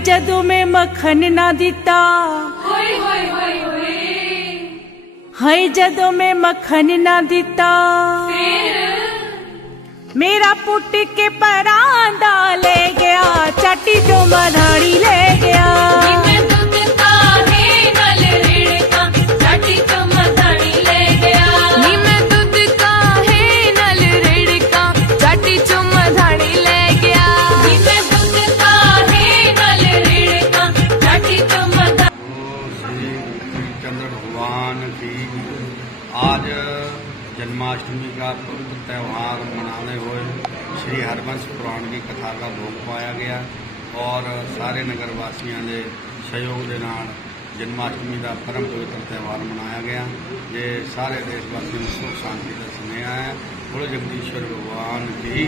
ਜਦੋਂ ਮੈਂ ਮੱਖਣ ਨਾ ਦਿੱਤਾ। ਹੋਏ ਹੋਏ ਹੋਏ ਹੋਏ। ਹਾਏ ਜਦੋਂ ਮੈਂ ਮੱਖਣ ਨਾ ਦਿੱਤਾ। ਮੇਰਾ ਪੁੱਟ ਕੇ ਪਰਾਂਦਾ ਲੈ आज जन्माष्टमी का पवित्र त्यौहार मनाने हुए श्री हरबंश पुराण की कथा का भोग पाया गया और सारे नगर वासियों के सहयोग के नाल जन्माष्टमी का परम पवित्र त्यौहार मनाया गया ये सारे देश वासियों ਨੂੰ ਸੁਖ ਸ਼ਾਂਤੀ ਦਾ ਸੁਨੇਹਾ ਹੈ ਬੋਲੋ ਜਗਦੀਸ਼ਵਰ ਭਗਵਾਨ ਕੀ